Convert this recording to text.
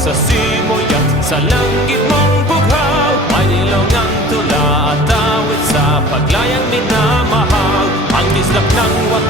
sa simoy at sa langit mong bughaw. May nilaw ng tula at awit sa paglayang minamahal. Ang kislap ng wakas